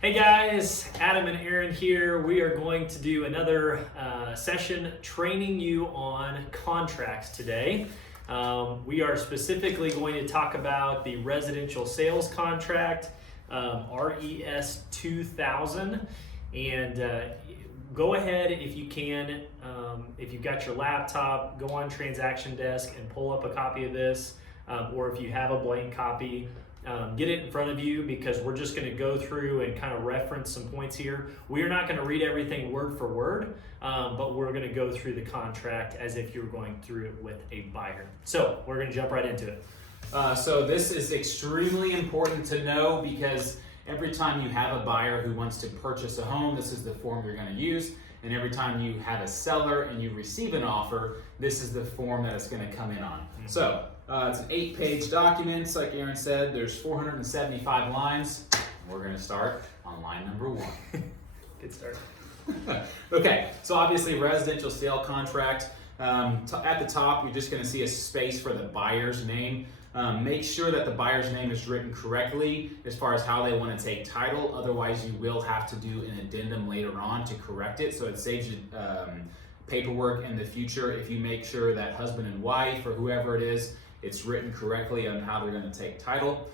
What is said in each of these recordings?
Hey guys, Adam and Aaron here. We are going to do another session training you on contracts today. We are specifically going to talk about the residential sales contract, RES 2000. And go ahead if you can, if you've got your laptop, go on Transaction Desk and pull up a copy of this, or if you have a blank copy, get it in front of you, because we're just going to go through and kind of reference some points here. We are not going to read everything word for word, but we're going to go through the contract as if you were going through it with a buyer. So we're going to jump right into it. So this is extremely important to know, because every time you have a buyer who wants to purchase a home, this is the form you're going to use. And every time you have a seller and you receive an offer, this is the form that it's going to come in on. So it's an 8-page document. Like Aaron said, there's 475 lines. We're going to start on line number 1. Good start. Okay, so obviously residential sale contract. At the top, you're just going to see a space for the buyer's name. Make sure that the buyer's name is written correctly as far as how they want to take title. Otherwise, you will have to do an addendum later on to correct it. So it saves you paperwork in the future if you make sure that husband and wife or whoever it is, it's written correctly on how they're going to take title.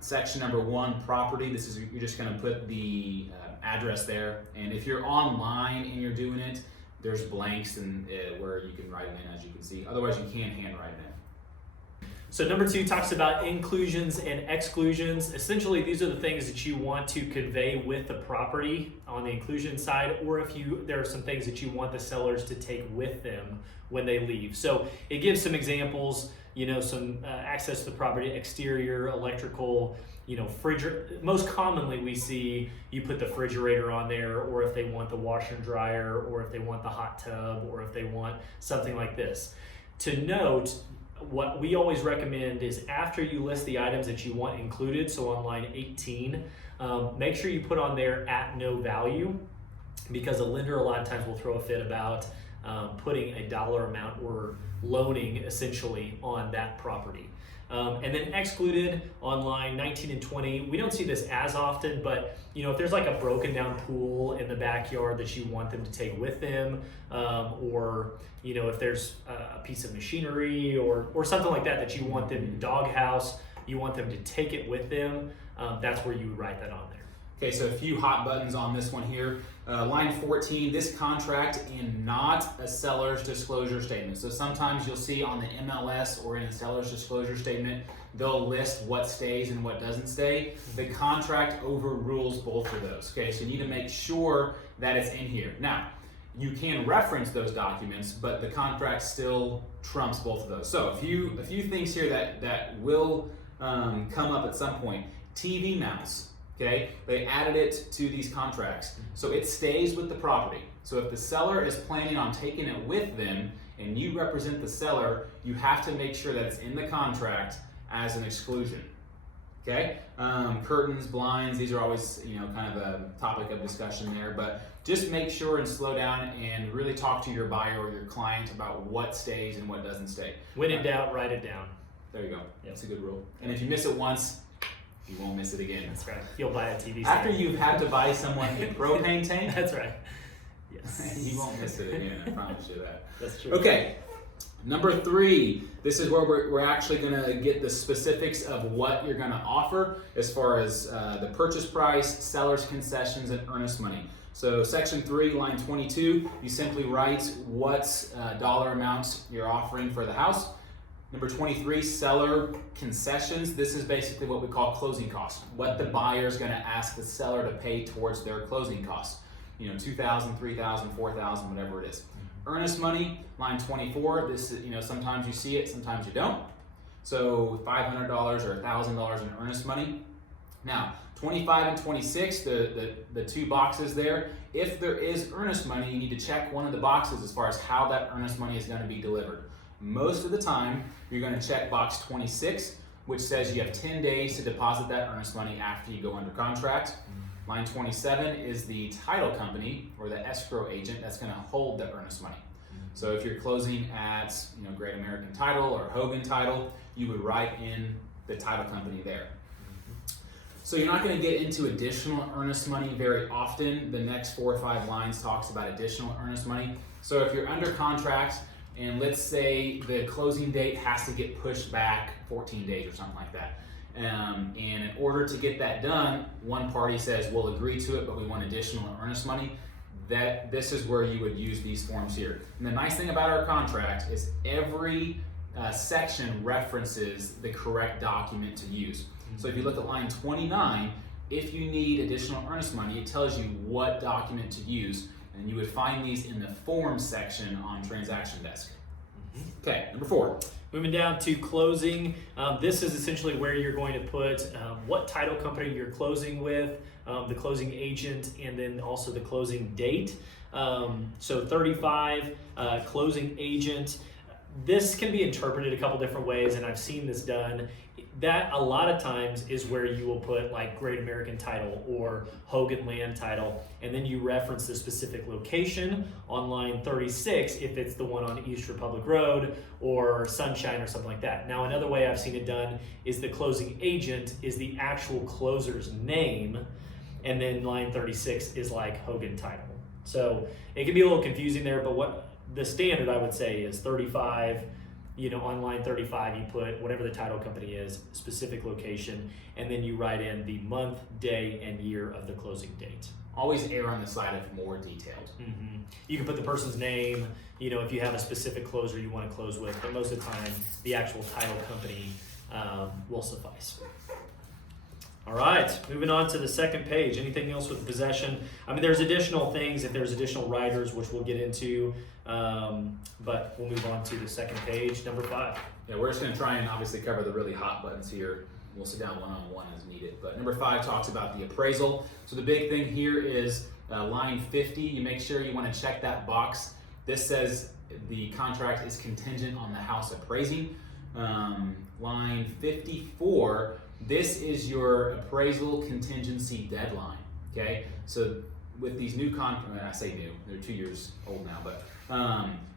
Section number 1, property. This is, you're just going to put the address there. And if you're online and you're doing it, there's blanks and where you can write them in, as you can see. Otherwise, you can't handwrite it in. So number 2 talks about inclusions and exclusions. Essentially, these are the things that you want to convey with the property on the inclusion side, or if there are some things that you want the sellers to take with them when they leave. So it gives some examples, some access to the property, exterior, electrical, most commonly we see you put the refrigerator on there, or if they want the washer and dryer, or if they want the hot tub, or if they want something like this. To note, what we always recommend is after you list the items that you want included, so on line 18, make sure you put on there at no value, because a lender a lot of times will throw a fit about putting a dollar amount or loaning essentially on that property. And then excluded on line 19 and 20, we don't see this as often, but if there's like a broken down pool in the backyard that you want them to take with them, or if there's a piece of machinery or something like that you want them, doghouse, you want them to take it with them, that's where you would write that on there. Okay, so a few hot buttons on this one here. Line 14, this contract in not a seller's disclosure statement. So sometimes you'll see on the MLS or in a seller's disclosure statement, they'll list what stays and what doesn't stay. The contract overrules both of those. Okay, so you need to make sure that it's in here. Now, you can reference those documents, but the contract still trumps both of those. So a few things here that will come up at some point. TV mounts. Okay, they added it to these contracts, so it stays with the property. So if the seller is planning on taking it with them and you represent the seller, you have to make sure that it's in the contract as an exclusion. Okay, curtains, blinds, these are always kind of a topic of discussion there, but just make sure and slow down and really talk to your buyer or your client about what stays and what doesn't stay. When in doubt, write it down. There you go. That's a good rule. And if you miss it once, you won't miss it again. That's right. You'll buy a TV stand. After you've had to buy someone a propane tank. That's right. Yes. You won't miss it again, I promise you that. That's true. Okay, number 3. This is where we're actually going to get the specifics of what you're going to offer as far as the purchase price, seller's concessions, and earnest money. So section 3, line 22, you simply write what dollar amount you're offering for the house. Number 23, seller concessions. This is basically what we call closing costs. What the buyer is going to ask the seller to pay towards their closing costs. $2,000, $3,000, $4,000, whatever it is. Earnest money, line 24. This is, sometimes you see it, sometimes you don't. So $500 or $1,000 in earnest money. Now, 25 and 26, the 2 boxes there. If there is earnest money, you need to check one of the boxes as far as how that earnest money is going to be delivered. Most of the time, you're going to check box 26, which says you have 10 days to deposit that earnest money after you go under contract. Line 27 is the title company or the escrow agent that's going to hold the earnest money. So if you're closing at Great American Title or Hogan Title, you would write in the title company there. So you're not going to get into additional earnest money very often. The next 4 or 5 lines talks about additional earnest money. So if you're under contract and let's say the closing date has to get pushed back 14 days or something like that. And in order to get that done, one party says, we'll agree to it, but we want additional earnest money. That this is where you would use these forms here. And the nice thing about our contract is every section references the correct document to use. So if you look at line 29, if you need additional earnest money, it tells you what document to use, and you would find these in the forms section on Transaction Desk. Okay, number 4. Moving down to closing, this is essentially where you're going to put what title company you're closing with, the closing agent, and then also the closing date. So 35, closing agent. This can be interpreted a couple different ways, and I've seen this done. That a lot of times is where you will put like Great American Title or Hogan Land Title, and then you reference the specific location on line 36 if it's the one on East Republic Road or Sunshine or something like that. Now another way I've seen it done is the closing agent is the actual closer's name, and then line 36 is like Hogan Title. So it can be a little confusing there, but what the standard I would say is 35. On line 35, you put whatever the title company is, specific location, and then you write in the month, day, and year of the closing date. Always err on the side of more detailed. Mm-hmm. You can put the person's name, if you have a specific closer you want to close with, but most of the time, the actual title company will suffice. All right, moving on to the second page. Anything else with possession? There's additional things, if there's additional riders, which we'll get into, but we'll move on to the second page, number 5. Yeah, we're just going to try and obviously cover the really hot buttons here. We'll sit down one-on-one as needed. But number 5 talks about the appraisal. So the big thing here is line 50. You make sure you want to check that box. This says the contract is contingent on the house appraising. Line 54. This is your appraisal contingency deadline, okay? So with these new I say new, they're 2 years old now, but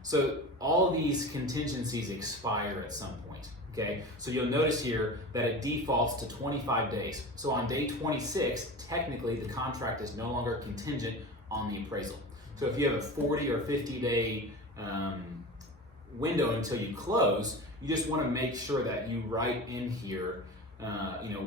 so all of these contingencies expire at some point, okay? So you'll notice here that it defaults to 25 days. So on day 26, technically the contract is no longer contingent on the appraisal. So if you have a 40 or 50 day window until you close, you just want to make sure that you write in here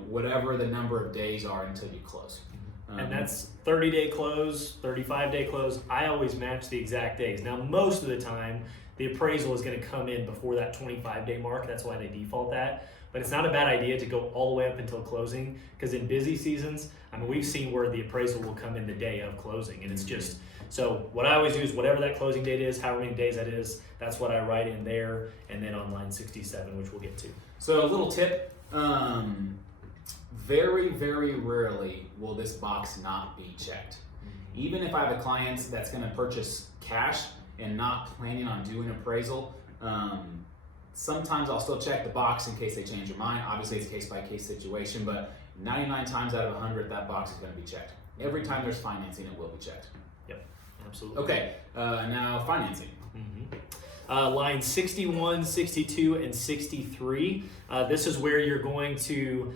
whatever the number of days are until you close. And that's 30-day close, 35-day close. I always match the exact days. Now, most of the time, the appraisal is going to come in before that 25-day mark. That's why they default that. But it's not a bad idea to go all the way up until closing, because in busy seasons, we've seen where the appraisal will come in the day of closing, and it's just, so what I always do is whatever that closing date is, however many days that is, that's what I write in there, and then on line 67, which we'll get to. So a little tip, very, very rarely will this box not be checked. Even if I have a client that's going to purchase cash and not planning on doing appraisal, sometimes I'll still check the box in case they change their mind. Obviously, it's a case-by-case situation, but 99 times out of 100, that box is going to be checked. Every time there's financing, it will be checked. Yep, absolutely. Okay, now financing. Line 61, 62, and 63. This is where you're going to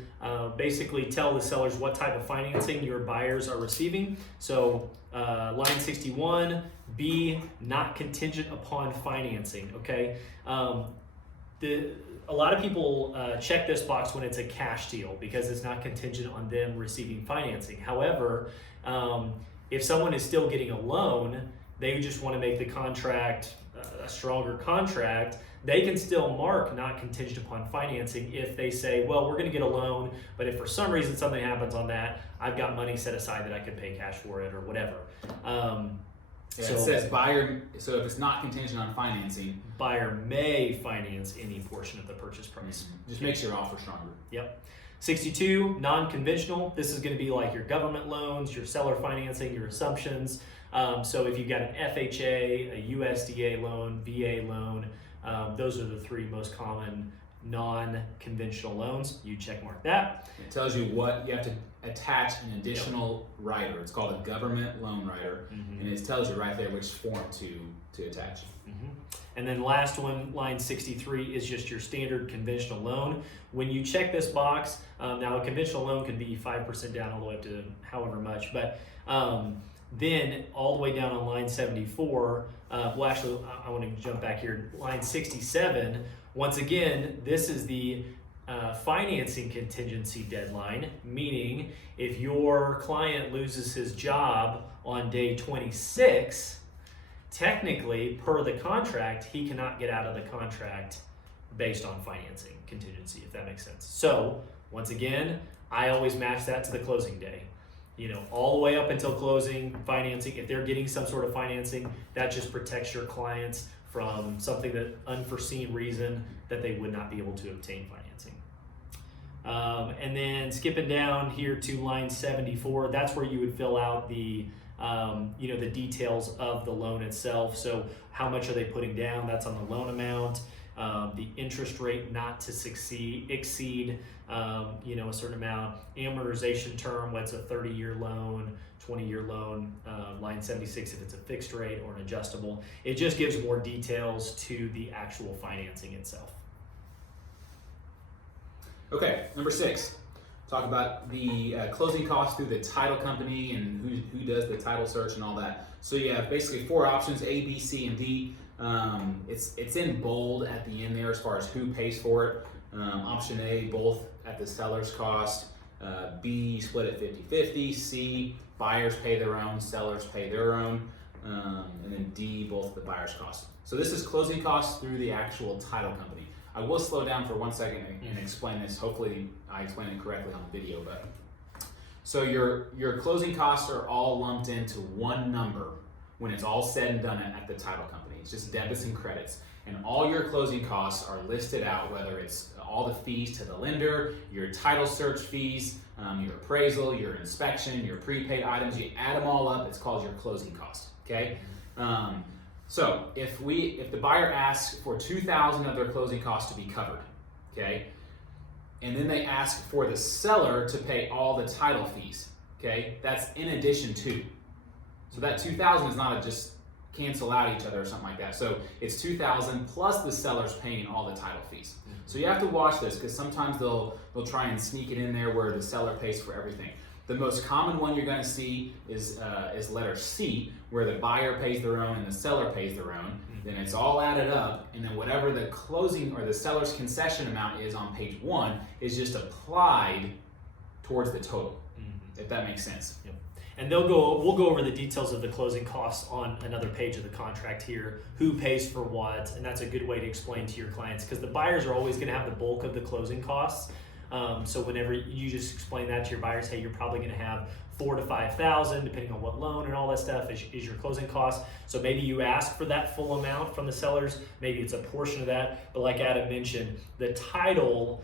basically tell the sellers what type of financing your buyers are receiving. So line 61, B, not contingent upon financing, okay? A lot of people check this box when it's a cash deal because it's not contingent on them receiving financing. However, if someone is still getting a loan, they just want to make the contract a stronger contract, they can still mark not contingent upon financing if they say, well, we're going to get a loan, but if for some reason something happens on that, I've got money set aside that I could pay cash for it or whatever. It says buyer, so if it's not contingent on financing, buyer may finance any portion of the purchase price. Just makes your offer stronger. Yep. 62, non-conventional. This is going to be like your government loans, your seller financing, your assumptions. So if you've got an FHA, a USDA loan, VA loan, those are the 3 most common non-conventional loans. You check mark that. It tells you what you have to attach an additional rider. It's called a government loan rider, and it tells you right there which form to attach. And then last one, line 63, is just your standard conventional loan. When you check this box, now a conventional loan can be 5% down all the way up to however much, but then all the way down on line 74, well actually I want to jump back here, line 67, once again, this is the financing contingency deadline, meaning if your client loses his job on day 26, technically, per the contract, he cannot get out of the contract based on financing contingency, if that makes sense. So, once again, I always match that to the closing day. You know, all the way up until closing, financing, if they're getting some sort of financing, that just protects your clients from something that unforeseen reason that they would not be able to obtain financing. And then skipping down here to line 74, that's where you would fill out the the details of the loan itself. So how much are they putting down? That's on the loan amount. The interest rate not to exceed a certain amount. Amortization term, what's a 30-year loan, 20-year loan, line 76 if it's a fixed rate or an adjustable. It just gives more details to the actual financing itself. Okay, number 6. Talk about the closing costs through the title company and who does the title search and all that. So you have basically 4 options, A, B, C, and D. It's in bold at the end there as far as who pays for it. Option A, both at the seller's cost. B, split at 50-50. C, buyers pay their own, sellers pay their own. And then D, both the buyer's cost. So this is closing costs through the actual title company. I will slow down for 1 second and explain this. Hopefully I explain it correctly on the video. But so your closing costs are all lumped into one number when it's all said and done at the title company. It's just debits and credits. And all your closing costs are listed out, whether it's all the fees to the lender, your title search fees, your appraisal, your inspection, your prepaid items. You add them all up, it's called your closing cost, okay? So if the buyer asks for $2,000 of their closing costs to be covered, okay, and then they ask for the seller to pay all the title fees, okay, that's in addition to. So that $2,000 is not just cancel out each other or something like that. So it's $2,000 plus the seller's paying all the title fees. So you have to watch this because sometimes they'll try and sneak it in there where the seller pays for everything. The most common one you're going to see is letter C, where the buyer pays their own and the seller pays their own. Then it's all added up, and then whatever the closing or the seller's concession amount is on page 1 is just applied towards the total, if that makes sense. Yep. And we'll go over the details of the closing costs on another page of the contract here, who pays for what, and that's a good way to explain to your clients because the buyers are always going to have the bulk of the closing costs. So whenever you just explain that to your buyers, hey, you're probably going to have $4,000 to $5,000, depending on what loan and all that stuff is your closing cost. So maybe you ask for that full amount from the sellers. Maybe it's a portion of that. But like Adam mentioned, the title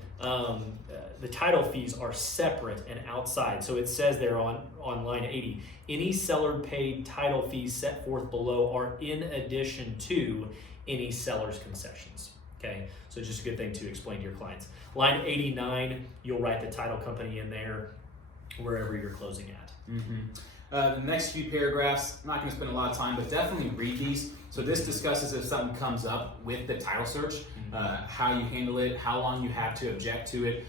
fees are separate and outside. So it says there on line 80, any seller paid title fees set forth below are in addition to any seller's concessions. Okay, so just a good thing to explain to your clients. Line 89, you'll write the title company in there wherever you're closing at. The next few paragraphs, I'm not going to spend a lot of time, but definitely read these. So this discusses if something comes up with the title search, how you handle it, how long you have to object to it.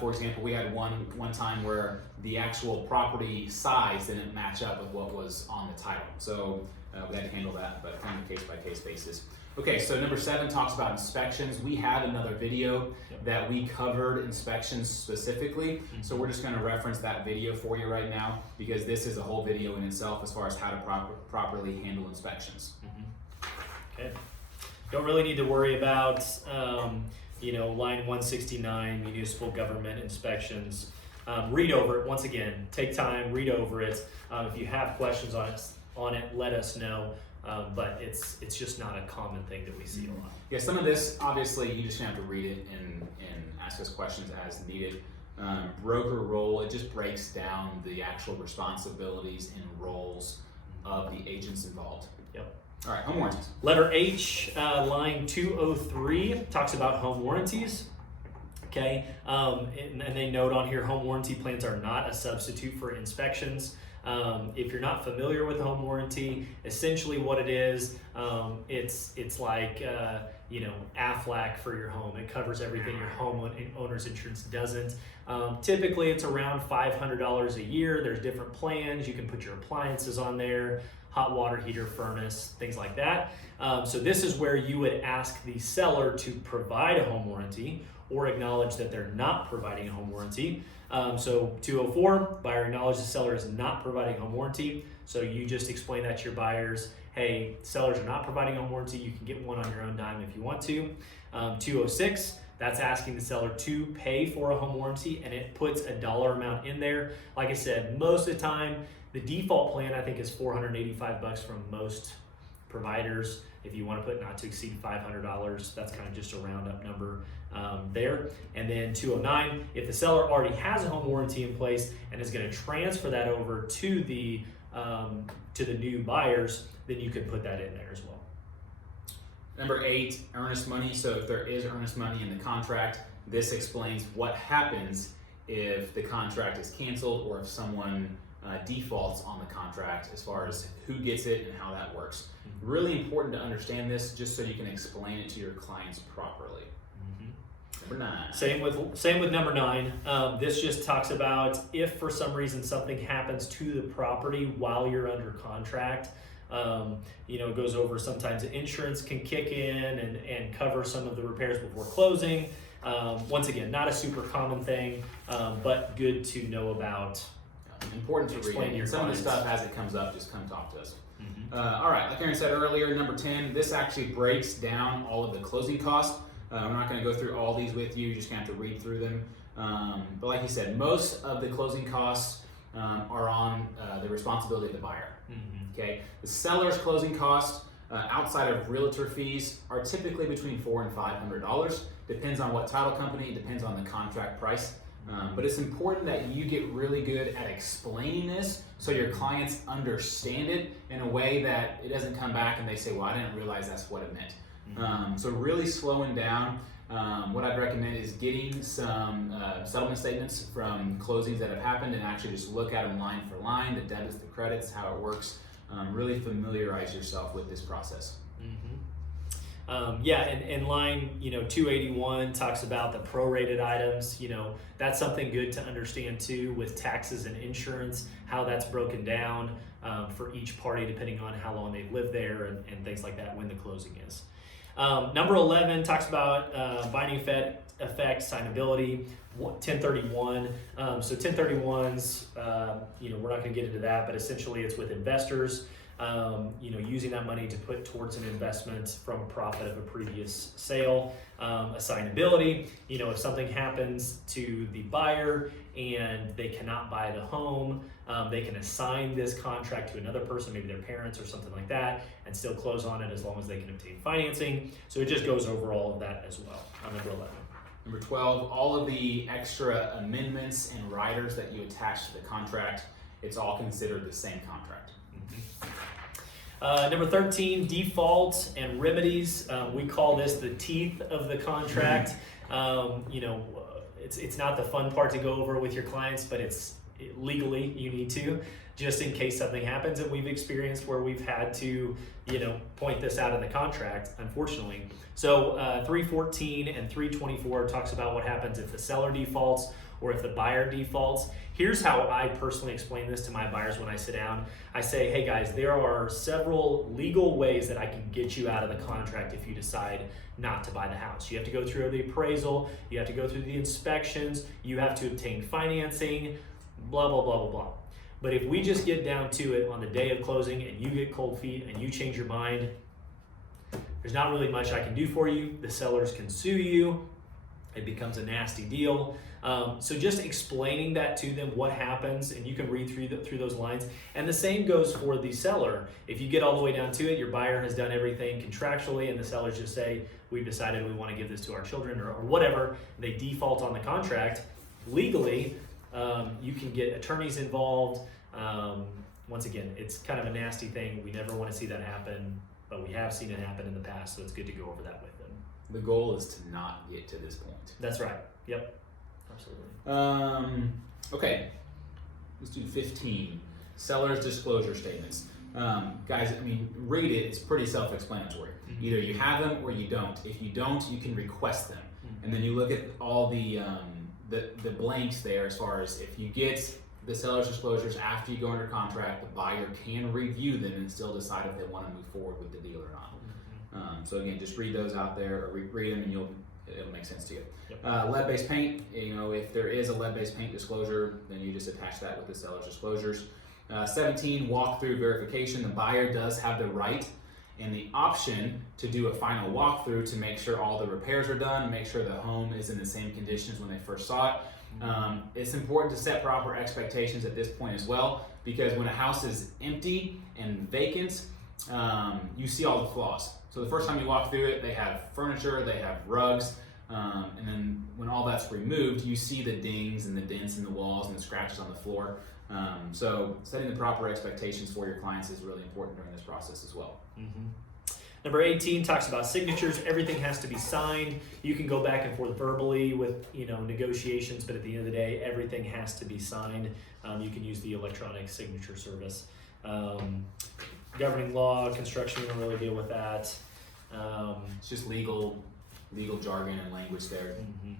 For example, we had one time where the actual property size didn't match up with what was on the title. So we had to handle that, but on a case-by-case basis. Okay, so number 7 talks about inspections. We had another video that we covered inspections specifically. So we're just gonna reference that video for you right now because this is a whole video in itself as far as how to properly handle inspections. Okay. Don't really need to worry about, line 169, municipal government inspections. Read over it, once again, take time, read over it. If you have questions on it, let us know. But it's just not a common thing that we see a lot. Yeah, some of this, obviously, you just have to read it and ask us questions as needed. Broker role, it just breaks down the actual responsibilities and roles of the agents involved. Yep. All right, home warranties. Letter H, line 203, talks about home warranties. Okay, and they note on here, home warranty plans are not a substitute for inspections. If you're not familiar with home warranty, essentially what it is, it's like Aflac for your home. It covers everything your homeowner's insurance doesn't. Typically, it's around $500 a year. There's different plans. You can put your appliances on there, hot water heater, furnace, things like that. So this is where you would ask the seller to provide a home warranty or acknowledge that they're not providing a home warranty. So 204, buyer acknowledges the seller is not providing a home warranty. So you just explain that to your buyers. Hey, sellers are not providing a home warranty. You can get one on your own dime if you want to. 206, that's asking the seller to pay for a home warranty, and it puts a dollar amount in there. Like I said, most of the time, the default plan I think is $485 from most providers. If you want to put not to exceed $500, that's kind of just a roundup number there. And then 209, if the seller already has a home warranty in place and is going to transfer that over to the new buyers, then you could put that in there as well. Number 8, earnest money. So if there is earnest money in the contract, this explains what happens if the contract is canceled or if someone defaults on the contract, as far as who gets it and how that works. Really important to understand this just so you can explain it to your clients properly. Number 9. Same with number 9. This just talks about if for some reason something happens to the property while you're under contract. It goes over sometimes the insurance can kick in and cover some of the repairs before closing. Once again, not a super common thing, but good to know about. Important to read. And some of the stuff as it comes up, just come talk to us. All right, like Aaron said earlier, number 10, this actually breaks down all of the closing costs. I'm not going to go through all these with you, you're just going to have to read through them. But like you said, most of the closing costs are on the responsibility of the buyer. Okay, the seller's closing costs outside of realtor fees are typically between $400 and $500. Depends on what title company, depends on the contract price. But it's important that you get really good at explaining this so your clients understand it in a way that it doesn't come back and they say, well, I didn't realize that's what it meant. So really slowing down. What I'd recommend is getting some settlement statements from closings that have happened and actually just look at them line for line, the debits, the credits, how it works. Really familiarize yourself with this process. And line 281 talks about the prorated items. That's something good to understand too with taxes and insurance, how that's broken down for each party depending on how long they've lived there and things like that when the closing is. Number 11 talks about binding effect, signability, 1031. So 1031s, we're not going to get into that, but essentially it's with investors. Using that money to put towards an investment from a profit of a previous sale. Assignability, if something happens to the buyer and they cannot buy the home, they can assign this contract to another person, maybe their parents or something like that, and still close on it as long as they can obtain financing. So it just goes over all of that as well on number 11. Number 12, all of the extra amendments and riders that you attach to the contract, it's all considered the same contract. Number 13, default and remedies. We call this the teeth of the contract. It's not the fun part to go over with your clients, but legally you need to, just in case something happens. And we've experienced where we've had to, point this out in the contract, unfortunately. So 314 and 324 talks about what happens if the seller defaults or if the buyer defaults. Here's how I personally explain this to my buyers when I sit down. I say, hey guys, there are several legal ways that I can get you out of the contract if you decide not to buy the house. You have to go through the appraisal, you have to go through the inspections, you have to obtain financing, blah, blah, blah, blah, blah. But if we just get down to it on the day of closing and you get cold feet and you change your mind, there's not really much I can do for you. The sellers can sue you. It becomes a nasty deal. So just explaining that to them, what happens, and you can read through those lines. And the same goes for the seller. If you get all the way down to it, your buyer has done everything contractually, and the sellers just say, we've decided we want to give this to our children or whatever, they default on the contract. Legally, you can get attorneys involved. Once again, it's kind of a nasty thing. We never want to see that happen, but we have seen it happen in the past, so it's good to go over that with them. The goal is to not get to this point. That's right. Yep. Absolutely. Okay, let's do 15. Seller's disclosure statements. Guys, I mean, read it. It's pretty self-explanatory. Mm-hmm. Either you have them or you don't. If you don't, you can request them. Mm-hmm. And then you look at all the blanks there as far as if you get the seller's disclosures after you go under contract, the buyer can review them and still decide if they want to move forward with the deal or not. Mm-hmm. So again, just read those out there, or read them, and it'll make sense to you. Yep. Lead-based paint. You know, if there is a lead-based paint disclosure, then you just attach that with the seller's disclosures. 17, walkthrough verification. The buyer does have the right and the option to do a final walkthrough to make sure all the repairs are done, make sure the home is in the same conditions when they first saw it. It's important to set proper expectations at this point as well, because when a house is empty and vacant, you see all the flaws. So the first time you walk through it, they have furniture, they have rugs, and then when all that's removed, you see the dings and the dents in the walls and the scratches on the floor. So setting the proper expectations for your clients is really important during this process as well. Mm-hmm. Number 18 talks about signatures. Everything has to be signed. You can go back and forth verbally with negotiations, but at the end of the day, everything has to be signed. You can use the electronic signature service. Governing law, construction, we don't really deal with that. It's just legal jargon and language there. Mm-hmm.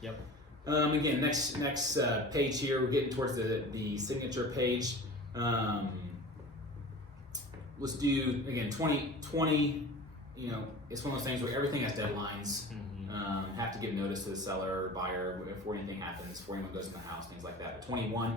Yep. Again, next page here, we're getting towards the signature page. Let's do, again, 2020, it's one of those things where everything has deadlines. Mm-hmm. Have to give notice to the seller or buyer before anything happens, before anyone goes in the house, things like that. But 21,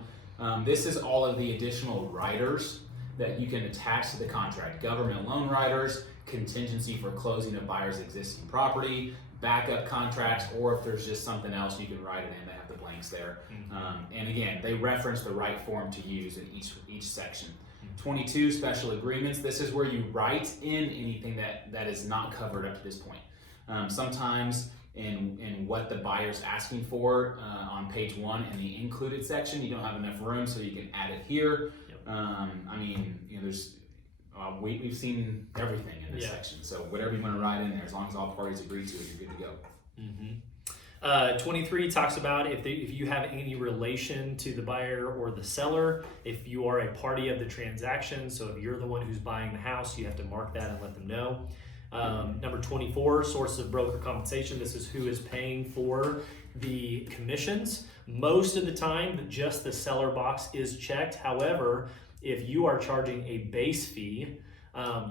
this is all of the additional riders that you can attach to the contract. Government loan riders, contingency for closing a buyer's existing property, backup contracts, or if there's just something else, you can write it in. They have the blanks there. Mm-hmm. And again, they reference the right form to use in each section. 22, special agreements. This is where you write in anything that is not covered up to this point. Sometimes in what the buyer's asking for on page 1 in the included section, you don't have enough room, so you can add it here. Yep. There's we've seen everything in this section. So whatever you want to write in there, as long as all parties agree to it, you're good to go. Mm-hmm. 23 talks about if you have any relation to the buyer or the seller, if you are a party of the transaction. So if you're the one who's buying the house, you have to mark that and let them know. Number 24, source of broker compensation. This is who is paying for the commissions. Most of the time, just the seller box is checked. However, if you are charging a base fee,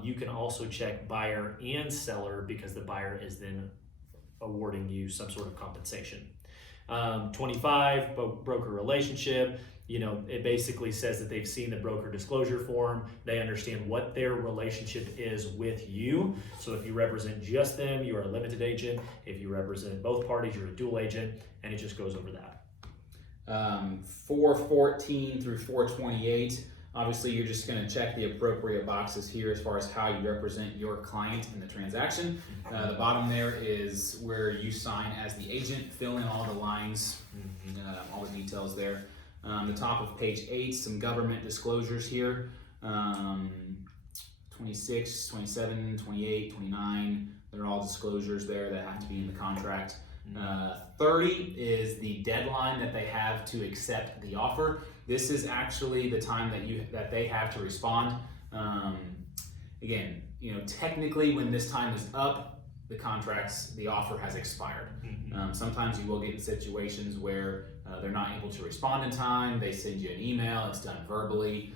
you can also check buyer and seller, because the buyer is then awarding you some sort of compensation. 25, broker relationship. It basically says that they've seen the broker disclosure form. They understand what their relationship is with you. So if you represent just them, you are a limited agent. If you represent both parties, you're a dual agent, and it just goes over that. 414 through 428. Obviously, you're just going to check the appropriate boxes here as far as how you represent your client in the transaction. The bottom there is where you sign as the agent, fill in all the lines, all the details there. The top of page 8, some government disclosures here. 26, 27, 28, 29, they're all disclosures there that have to be in the contract. 30 is the deadline that they have to accept the offer. This is actually the time that they have to respond. Again, technically when this time is up, the offer has expired. Sometimes you will get in situations where they're not able to respond in time. They send you an email, it's done verbally.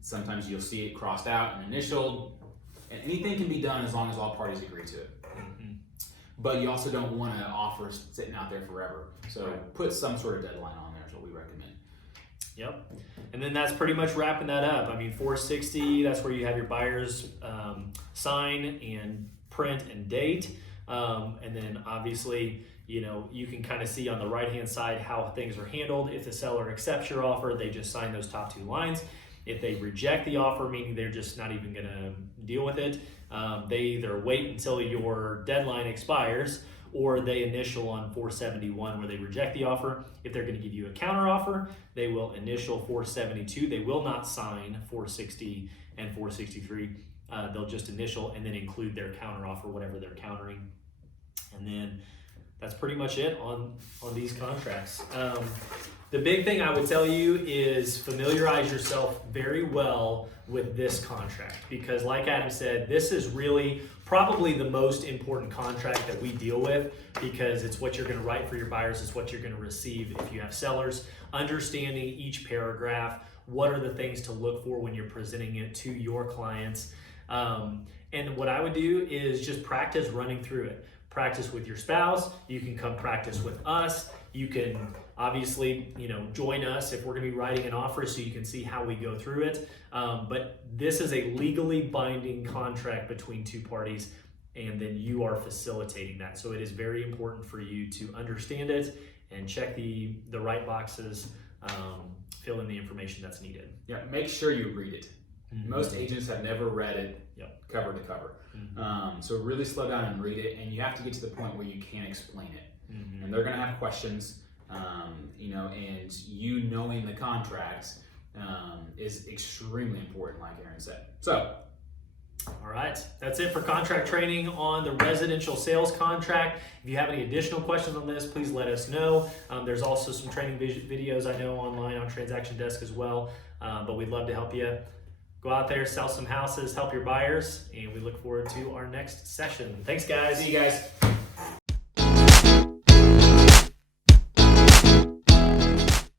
Sometimes you'll see it crossed out and initialed. And anything can be done as long as all parties agree to it. But you also don't want to offer sitting out there forever. So put some sort of deadline on there is what we recommend. Yep. And then that's pretty much wrapping that up. 460, that's where you have your buyers sign and print and date. And then obviously, you can kind of see on the right-hand side how things are handled. If the seller accepts your offer, they just sign those top 2 lines. If they reject the offer, meaning they're just not even going to deal with it, they either wait until your deadline expires, or they initial on 471 where they reject the offer. If they're going to give you a counter offer, they will initial 472. They will not sign 460 and 463. They'll just initial and then include their counter offer, whatever they're countering. And then that's pretty much it on these contracts. The big thing I would tell you is familiarize yourself very well with this contract, because like Adam said, this is really probably the most important contract that we deal with, because it's what you're going to write for your buyers, it's what you're going to receive if you have sellers. Understanding each paragraph, what are the things to look for when you're presenting it to your clients. And what I would do is just practice running through it. Practice with your spouse. You can come practice with us. You can obviously, join us if we're going to be writing an offer, so you can see how we go through it. But this is a legally binding contract between two parties, and then you are facilitating that. So it is very important for you to understand it and check the right boxes, fill in the information that's needed. Yeah, make sure you read it. Mm-hmm. Most agents have never read it cover to cover. Mm-hmm. So really slow down and read it, and you have to get to the point where you can explain it. Mm-hmm. And they're going to have questions, and you knowing the contracts is extremely important, like Aaron said. So, all right, that's it for contract training on the residential sales contract. If you have any additional questions on this, please let us know. There's also some training videos I know online on Transaction Desk as well, but we'd love to help you. Go out there, sell some houses, help your buyers, and we look forward to our next session. Thanks, guys. See you guys.